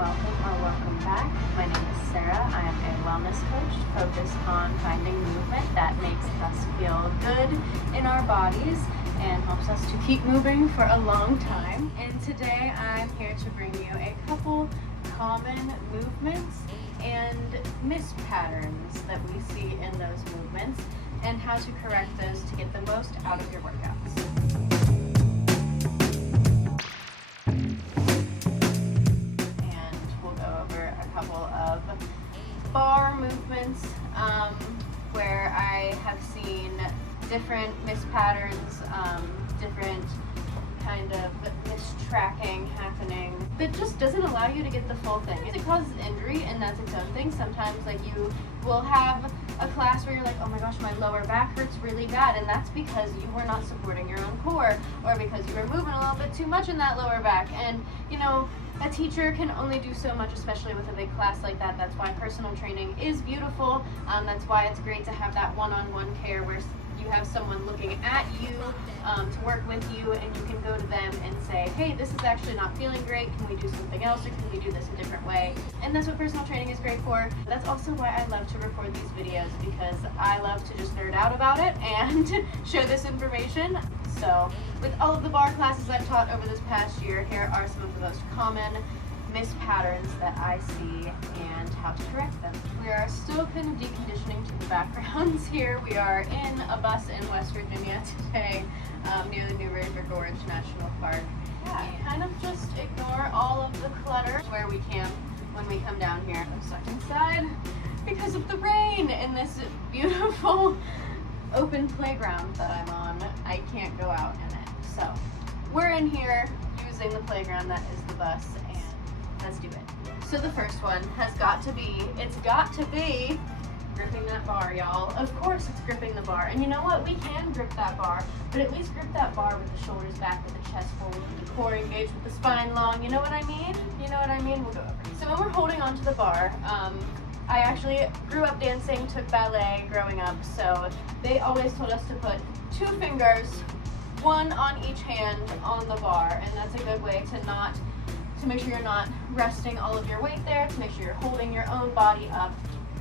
welcome back. My name is Sarah. I am a wellness coach focused on finding movement that makes us feel good in our bodies and helps us to keep moving for a long time. And today I'm here to bring you a couple common movements and mispatterns that we see in those movements and how to correct those to get the most out of your workouts. Bar movements where I have seen different mispatterns, different kind of mistracking happening that just doesn't allow you to get the full thing. It causes injury, and that's its own thing. Sometimes like you will have a class where you're like, oh my gosh, my lower back hurts really bad, and that's because you were not supporting your own core, or because you were moving a little bit too much in that lower back. And you know, a teacher can only do so much, especially with a big class like that. That's why personal training is beautiful. That's why it's great to have that one-on-one care where you have someone looking at you to work with you, and you can go to them and say, hey, this is actually not feeling great. Can we do something else, or can we do this a different way? And that's what personal training is great for. That's also why I love to record these videos, because I love to just nerd out about it and share this information. So with all of the bar classes I've taught over this past year, here are some of the most common mispatterns that I see and how to correct them. We are still kind of deconditioning to the backgrounds here. We are in a bus in West Virginia today, near the New River Gorge National Park. Yeah, kind of just ignore all of the clutter where we can when we come down here. I'm stuck inside because of the rain in this beautiful open playground that I'm on. I can't go out in it. So we're in here using the playground that is the bus, and let's do it. So the first one has got to be gripping that bar, y'all. Of course it's gripping the bar. And you know what? We can grip that bar, but at least grip that bar with the shoulders back, with the chest forward, with the core engaged, with the spine long. You know what I mean? You know what I mean? We'll go over it. So when we're holding onto the bar, I actually grew up dancing, took ballet growing up, so they always told us to put 2 fingers, one on each hand on the bar, and that's a good way to make sure you're not resting all of your weight there, to make sure you're holding your own body up,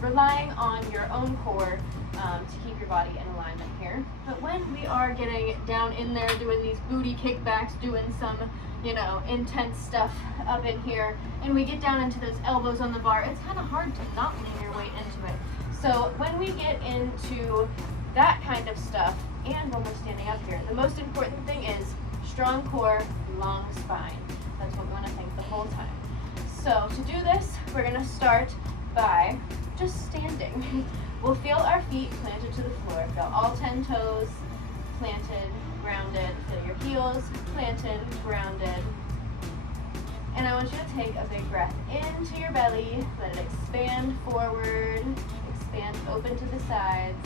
relying on your own core to keep your body in alignment here. But when we are getting down in there, doing these booty kickbacks, doing some, you know, intense stuff up in here, and we get down into those elbows on the bar, it's kind of hard to not lean your weight into it. So when we get into that kind of stuff, and when we're standing up here, the most important thing is strong core, long spine. That's what we want to think the whole time. So to do this, we're going to start by just standing. We'll feel our feet planted to the floor. Feel all 10 toes planted, grounded. Feel your heels planted, grounded. And I want you to take a big breath into your belly. Let it expand forward, expand open to the sides.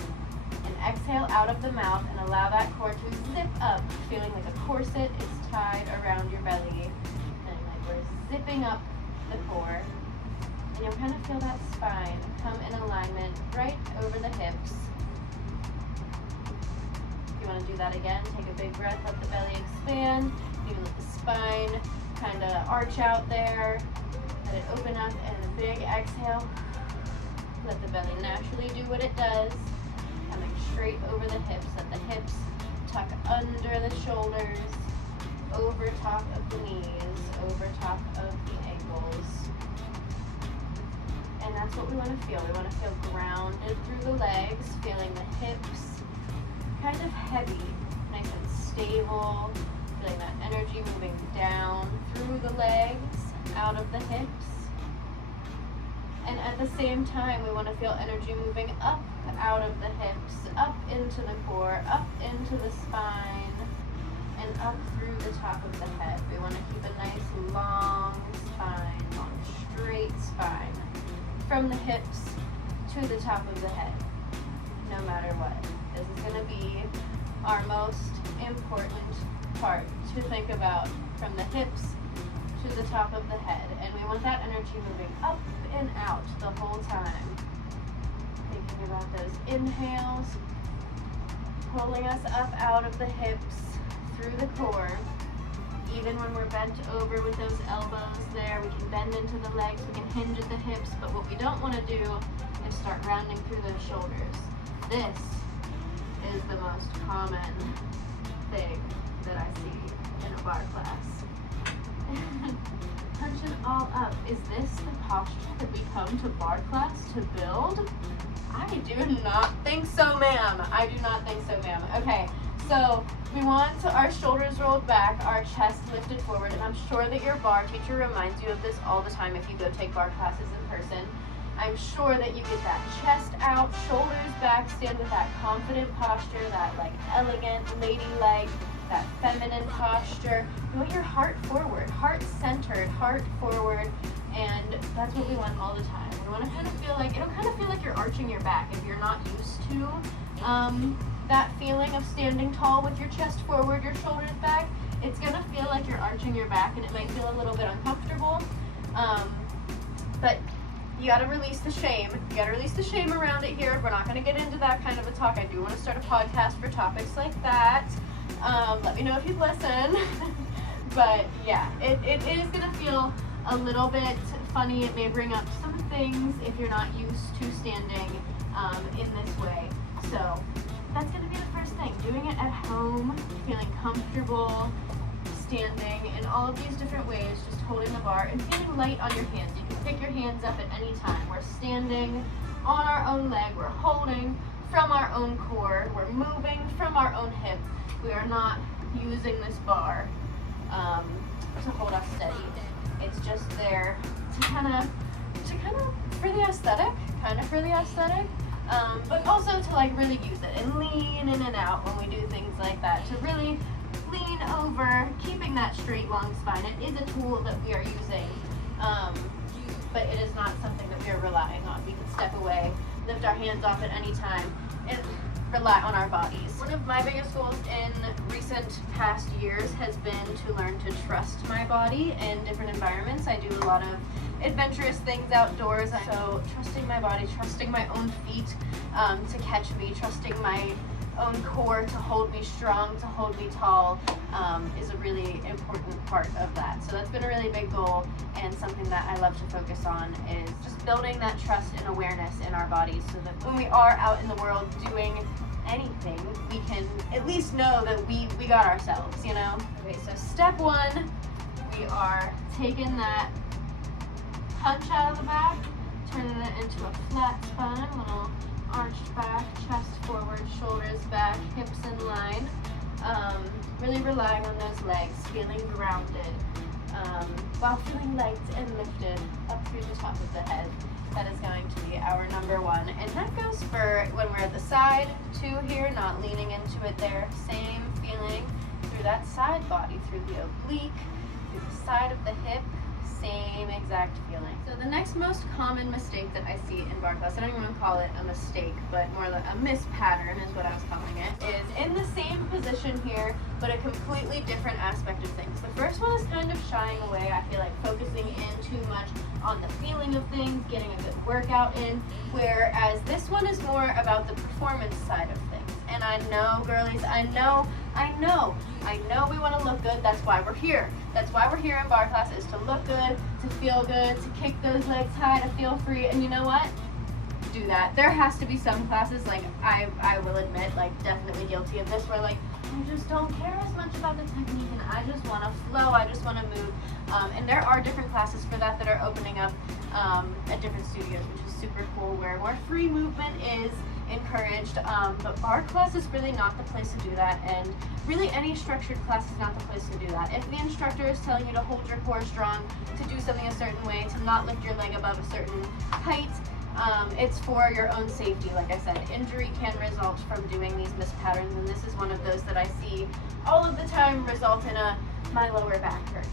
And exhale out of the mouth and allow that core to zip up, feeling like a corset is tied around your belly. And like we're zipping up the core. And you'll kind of feel that spine come in alignment right over the hips. If you want to do that again, take a big breath, let the belly expand. You let the spine kind of arch out there. Let it open up, and a big exhale. Let the belly naturally do what it does. Coming straight over the hips. Let the hips tuck under the shoulders, over top of the knees, over top of the ankles. And that's what we want to feel. We want to feel grounded through the legs, feeling the hips kind of heavy, nice and stable, feeling that energy moving down through the legs, out of the hips. And at the same time, we want to feel energy moving up out of the hips, up into the core, up into the spine, and up through the top of the head. We want to keep a nice long spine, long straight spine, from the hips to the top of the head, no matter what. This is going to be our most important part to think about, from the hips to the top of the head. And we want that energy moving up and out the whole time. Thinking about those inhales, pulling us up out of the hips, through the core. Even when we're bent over with those elbows there, We can bend into the legs, we can hinge at the hips, but what we don't want to do is start rounding through those shoulders. This is the most common thing that I see in a bar class. Punch it all up. Is this the posture that we come to bar class to build? I do not think so, ma'am. I do not think so, ma'am. Okay, so we want our shoulders rolled back, our chest lifted forward, and I'm sure that your bar teacher reminds you of this all the time if you go take bar classes in person. I'm sure that you get that chest out, shoulders back, stand with that confident posture, that like elegant ladylike, that feminine posture. You want your heart forward, heart centered, heart forward, and that's what we want all the time. We want to kind of feel like, it'll kind of feel like you're arching your back if you're not used to that feeling of standing tall with your chest forward, your shoulders back. It's going to feel like you're arching your back, and it might feel a little bit uncomfortable, but you got to release the shame. You got to release the shame around it here. We're not going to get into that kind of a talk. I do want to start a podcast for topics like that. Let me know if you'd listen. But yeah, it is going to feel a little bit funny. It may bring up some things if you're not used to standing in this way. So that's going to be the first thing. Doing it at home, feeling comfortable, standing in all of these different ways, just holding the bar and feeling light on your hands. You can pick your hands up at any time. We're standing on our own leg. We're holding from our own core. We're moving from our own hip. We are not using this bar to hold us steady. It's just there to kind of for the aesthetic, but also to like really use it and lean in and out when we do things like that, to really lean over, keeping that straight long spine. It is a tool that we are using, but it is not something that we are relying on. We can step away, lift our hands off at any time, and rely on our bodies. One of my biggest goals in recent past years has been to learn to trust my body in different environments. I do a lot of adventurous things outdoors, so trusting my body, trusting my own feet to catch me, trusting my own core to hold me strong, to hold me tall, is a really important part of that. So that's been a really big goal, and something that I love to focus on is just building that trust and awareness in our bodies, so that when we are out in the world doing anything, we can at least know that we got ourselves, you know? Okay, so step one, we are taking that punch out of the back, turning it into a flat spine, little arched back, chest forward, shoulders back, hips in line. Really relying on those legs, feeling grounded, while feeling light and lifted up through the top of the head. That is going to be our number one. And that goes for when we're at the side too here, not leaning into it there. Same feeling through that side body, through the oblique, through the side of the hip. Same exact feeling. So the next most common mistake that I see in bar class, I don't even want to call it a mistake, but more like a mispattern is what I was calling it, is in the same position here, but a completely different aspect of things. The first one is kind of shying away. I feel like focusing in too much on the feeling of things, getting a good workout in, whereas this one is more about the performance side of things. And I know, girlies, I know we want to look good. That's why we're here. That's why we're here in bar class, is to look good, to feel good, to kick those legs high, to feel free. And you know what? Do that. There has to be some classes, like I will admit, like definitely guilty of this, where like I just don't care as much about the technique and I just want to flow, I just want to move. And there are different classes for that are opening up at different studios, which is super cool, where more free movement is encouraged, but bar class is really not the place to do that, and really any structured class is not the place to do that. If the instructor is telling you to hold your core strong, to do something a certain way, to not lift your leg above a certain height, it's for your own safety. Like I said, injury can result from doing these mispatterns, and this is one of those that I see all of the time result in my lower back hurts.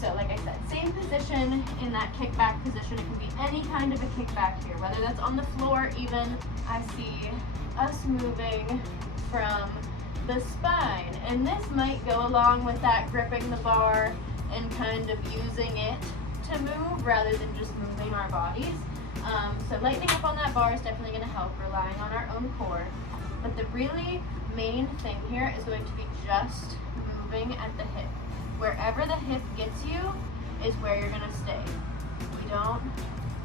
So like I said, same position in that kickback position. It can be any kind of a kickback here, whether that's on the floor even. I see us moving from the spine, and this might go along with that gripping the bar and kind of using it to move rather than just moving our bodies. So lightening up on that bar is definitely going to help, relying on our own core. But the really main thing here is going to be just moving at the hip. Wherever the hip gets you, is where you're gonna stay. We don't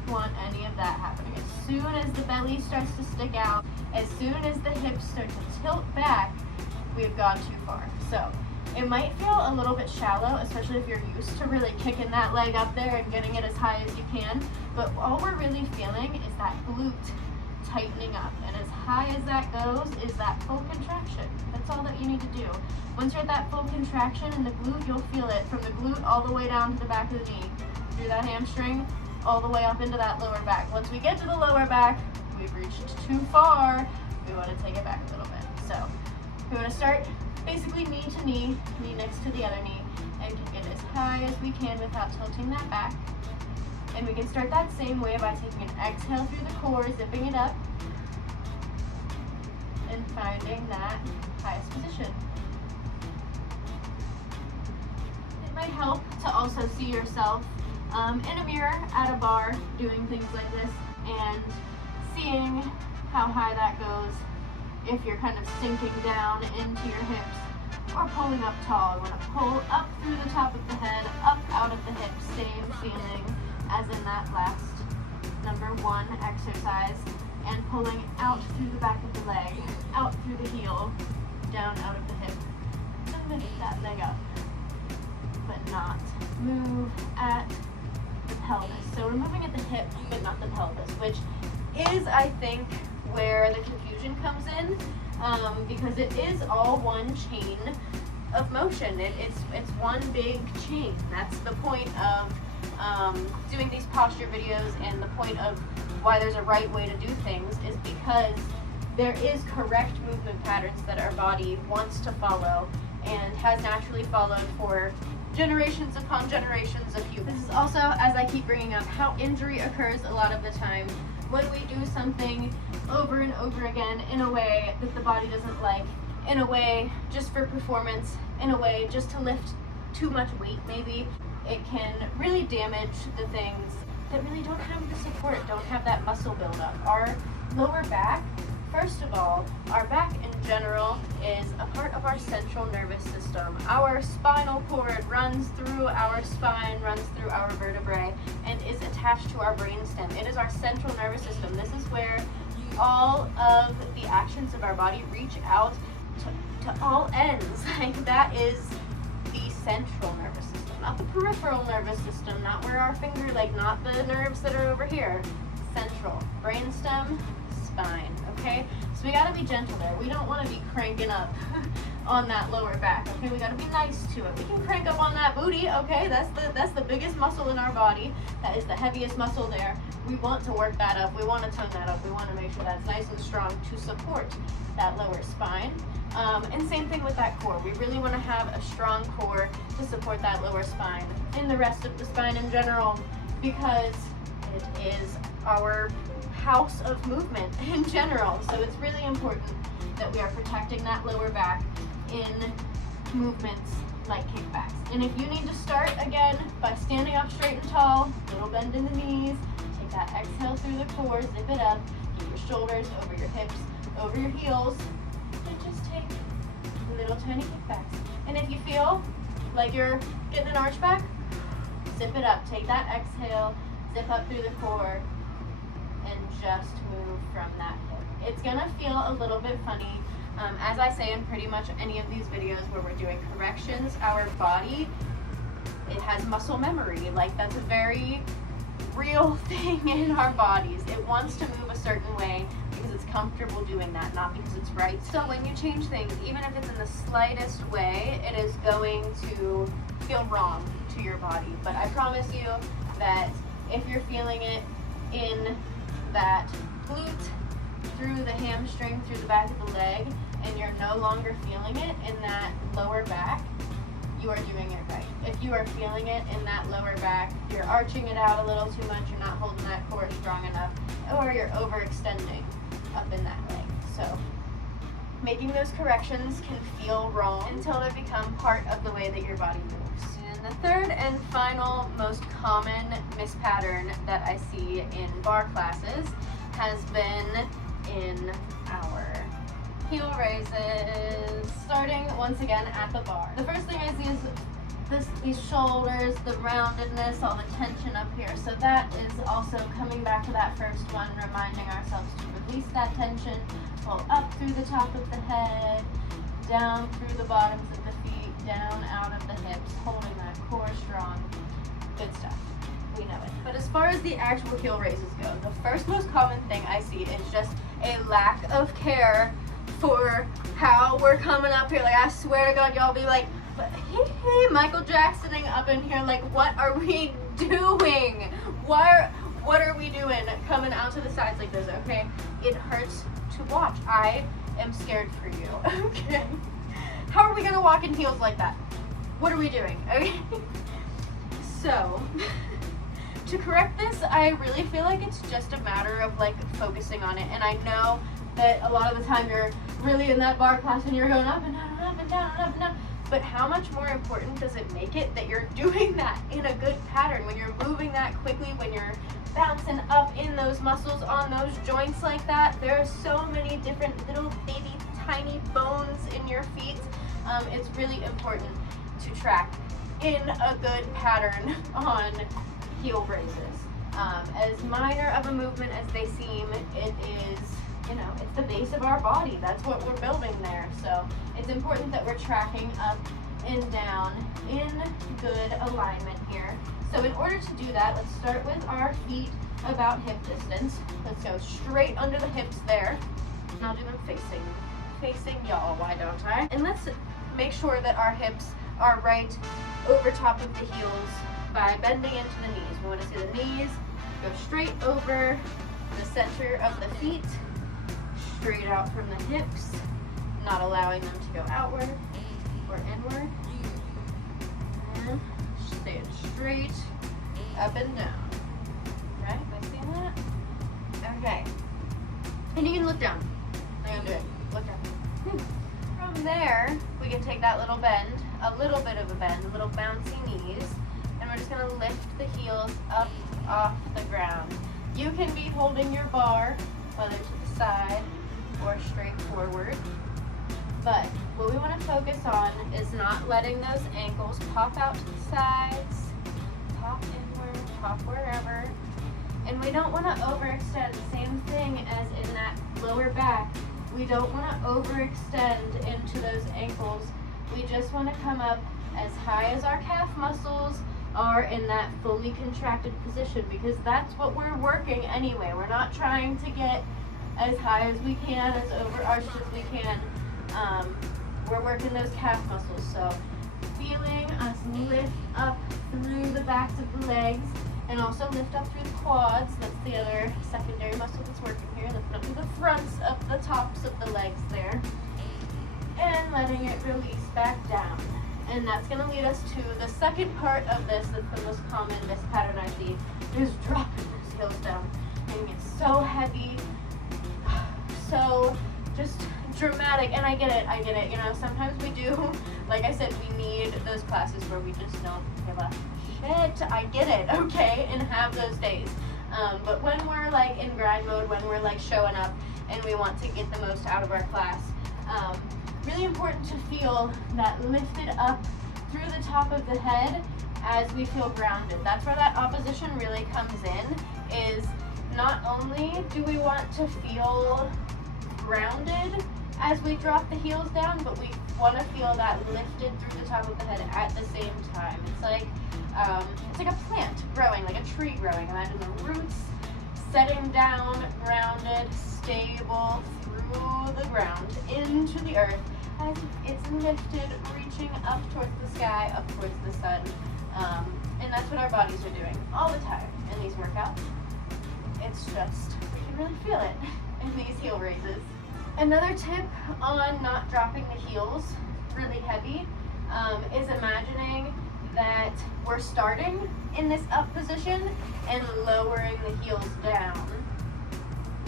want any of that happening. As soon as the belly starts to stick out, as soon as the hips start to tilt back, we've gone too far. So it might feel a little bit shallow, especially if you're used to really kicking that leg up there and getting it as high as you can. But all we're really feeling is that glute tightening up. And as high as that goes is that full contraction. That's all that you need to do. Once you're at that full contraction in the glute, you'll feel it from the glute all the way down to the back of the knee, through that hamstring, all the way up into that lower back. Once we get to the lower back, we've reached too far. We want to take it back a little bit. So we want to start basically knee to knee, knee next to the other knee, and kick it as high as we can without tilting that back. And we can start that same way by taking an exhale through the core, zipping it up, and finding that highest position. It might help to also see yourself in a mirror at a bar doing things like this and seeing how high that goes if you're kind of sinking down into your hips or pulling up tall. You want to pull up through the top of the head, up out of the hips, same feeling as in that last number 1 exercise, and pulling out through the back of the leg, out through the heel, down out of the hip, and lift that leg up, but not move at the pelvis. So we're moving at the hip, but not the pelvis, which is, I think, where the confusion comes in, because it is all one chain of motion. It's one big chain. That's the point of doing these posture videos, and the point of why there's a right way to do things is because there is correct movement patterns that our body wants to follow and has naturally followed for generations upon generations of humans. This is also, as I keep bringing up, how injury occurs a lot of the time when we do something over and over again in a way that the body doesn't like, in a way just for performance, in a way just to lift too much weight maybe. It can really damage the things that really don't have the support, don't have that muscle buildup. Our lower back, first of all, our back in general is a part of our central nervous system. Our spinal cord runs through our spine, runs through our vertebrae, and is attached to our brainstem. It is our central nervous system. This is where all of the actions of our body reach out to all ends. Like, that is the central nervous system, not the peripheral nervous system, not where our finger, like, not the nerves that are over here. Central, brainstem, spine, okay? So we gotta be gentle there. We don't wanna be cranking up on that lower back, okay? We gotta be nice to it. We can crank up on that booty, okay? That's the biggest muscle in our body. That is the heaviest muscle there. We want to work that up. We want to tone that up. We want to make sure that's nice and strong to support that lower spine. And same thing with that core. We really want to have a strong core to support that lower spine and the rest of the spine in general, because it is our house of movement in general. So it's really important that we are protecting that lower back in movements like kickbacks. And if you need to start again by standing up straight and tall, little bend in the knees, take that exhale through the core, zip it up, get your shoulders over your hips, over your heels, and just take little tiny kickbacks. And if you feel like you're getting an arch back, zip it up, take that exhale, zip up through the core, and just move from that hip. It's gonna feel a little bit funny. As I say in pretty much any of these videos where we're doing corrections, our body, it has muscle memory. Like, that's a very real thing in our bodies. It wants to move a certain way because it's comfortable doing that, not because it's right. So when you change things, even if it's in the slightest way, it is going to feel wrong to your body. But I promise you that if you're feeling it in that glute, through the hamstring, through the back of the leg, and you're no longer feeling it in that lower back, you are doing it right. If you are feeling it in that lower back, you're arching it out a little too much, you're not holding that core strong enough, or you're overextending up in that leg. So making those corrections can feel wrong until they become part of the way that your body moves. And the third and final most common mispattern that I see in bar classes has been in our heel raises, starting once again at the bar. The first thing I see is these shoulders, the roundedness, all the tension up here. So that is also coming back to that first one, reminding ourselves to release that tension, pull up through the top of the head, down through the bottoms of the feet, down out of the hips, holding that core strong. Good stuff. We know it. But as far as the actual heel raises go, the first most common thing I see is just a lack of care for how we're coming up here. Like, I swear to God, y'all be like, hey, Michael Jacksoning up in here, like, what are we doing? What are we doing coming out to the sides like this, okay? It hurts to watch. I am scared for you, okay? How are we gonna walk in heels like that? What are we doing, okay? So, to correct this, I really feel like it's just a matter of, like, focusing on it. And I know that a lot of the time you're really in that bar class and you're going up and down and up and down and up and down. But how much more important does it make it that you're doing that in a good pattern, when you're moving that quickly, when you're bouncing up in those muscles on those joints like that? There are so many different little baby tiny bones in your feet. It's really important to track in a good pattern on heel raises. As minor of a movement as they seem, it is, you know, it's the base of our body. That's what we're building there. So it's important that we're tracking up and down in good alignment here. So in order to do that, let's start with our feet about hip distance. Let's go straight under the hips there. And I'll do them facing y'all, why don't I? And let's make sure that our hips are right over top of the heels by bending into the knees. We want to see the knees go straight over the center of the feet, straight out from the hips, not allowing them to go outward or inward. And stay straight up and down. Right? Am I seeing that? Okay. And you can look down. I'm gonna do it. Look down. From there, we can take that little bend, a little bit of a bend, a little bouncy knees, and we're just gonna lift the heels up off the ground. You can be holding your bar, whether to the side or straight forward. But what we want to focus on is not letting those ankles pop out to the sides, pop inward, pop wherever. And we don't want to overextend. Same thing as in that lower back. We don't want to overextend into those ankles. We just want to come up as high as our calf muscles are in that fully contracted position, because that's what we're working anyway. We're not trying to get as high as we can, as overarched as we can. We're working those calf muscles. So feeling us lift up through the backs of the legs, and also lift up through the quads. That's the other secondary muscle that's working here. Lifting up through the fronts of the tops of the legs there. And letting it release back down. And that's going to lead us to the second part of this, that's the most common, this pattern I see, is dropping those heels down. And it's so heavy, so just dramatic. And I get it, you know, sometimes we do, like I said, we need those classes where we just don't give a shit. I get it, okay, and have those days. But when we're like in grind mode, when we're like showing up and we want to get the most out of our class, really important to feel that lifted up through the top of the head as we feel grounded. That's where that opposition really comes in, is not only do we want to feel grounded as we drop the heels down, but we want to feel that lifted through the top of the head at the same time. It's like a plant growing, like a tree growing. Imagine the roots setting down, grounded, stable through the ground into the earth as it's lifted, reaching up towards the sky, up towards the sun. And that's what our bodies are doing all the time in these workouts. It's just, we can really feel it in these heel raises. Another tip on not dropping the heels really heavy is imagining that we're starting in this up position and lowering the heels down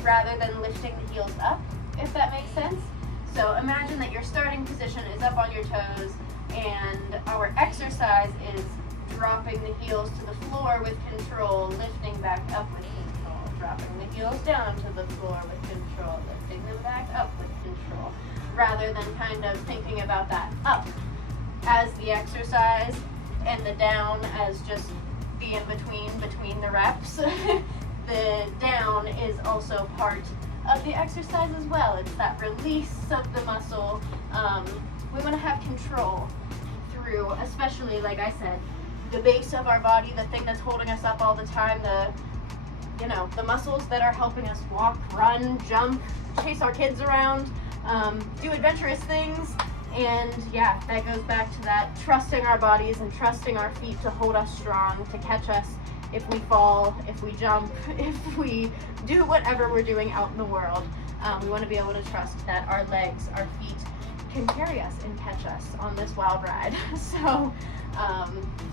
rather than lifting the heels up, if that makes sense. So imagine that your starting position is up on your toes and our exercise is dropping the heels to the floor with control, lifting back up with control, dropping the heels down to the floor with control, lifting them back up with control, rather than kind of thinking about that up as the exercise and the down as just being between the reps. The down is also part of the exercise as well. It's that release of the muscle. We want to have control through, especially like I said, the base of our body, the thing that's holding us up all the time, the muscles that are helping us walk, run, jump, chase our kids around, do adventurous things. And yeah, that goes back to that trusting our bodies and trusting our feet to hold us strong, to catch us if we fall, if we jump, if we do whatever we're doing out in the world. We want to be able to trust that our legs, our feet can carry us and catch us on this wild ride. So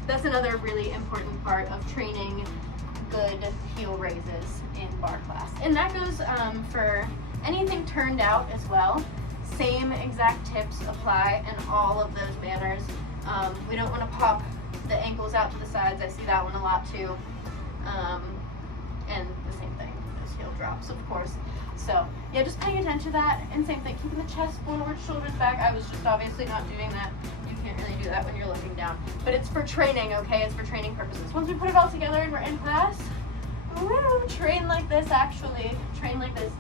that's another really important part of training good heel raises in bar class. And that goes for anything turned out as well. Same exact tips apply in all of those manners. We don't want to pop the ankles out to the sides. I see that one a lot too. And the same thing, those heel drops, of course. So yeah, just paying attention to that. And same thing, keeping the chest forward, shoulders back. I was just obviously not doing that. You can't really do that when you're looking down. But it's for training, okay? It's for training purposes. Once we put it all together and we're in class, woo, train like this actually. Train like this.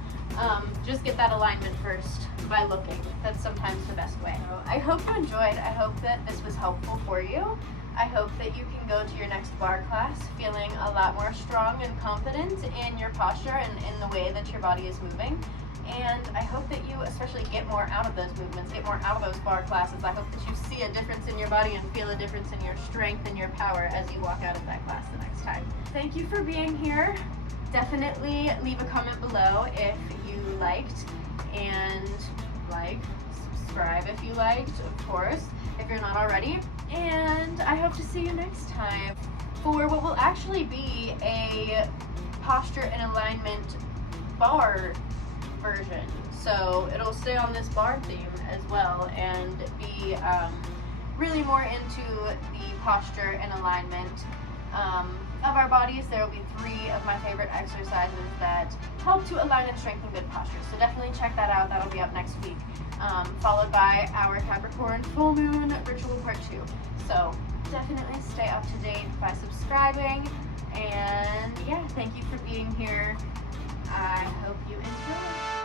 Just get that alignment first by looking. That's sometimes the best way. So I hope you enjoyed. I hope that this was helpful for you. I hope that you can go to your next bar class feeling a lot more strong and confident in your posture and in the way that your body is moving. And I hope that you especially get more out of those movements, get more out of those bar classes. I hope that you see a difference in your body and feel a difference in your strength and your power as you walk out of that class the next time. Thank you for being here. Definitely leave a comment below if you liked, and subscribe if you liked, of course, if you're not already. And I hope to see you next time for what will actually be a posture and alignment bar version. So it'll stay on this bar theme as well and be really more into the posture and alignment of our bodies. There will be 3 of my favorite exercises that help to align and strengthen good posture. So definitely check that out. That'll be up next week, followed by our Capricorn full moon ritual part 2. So definitely stay up to date by subscribing. And yeah, thank you for being here. I hope you enjoy.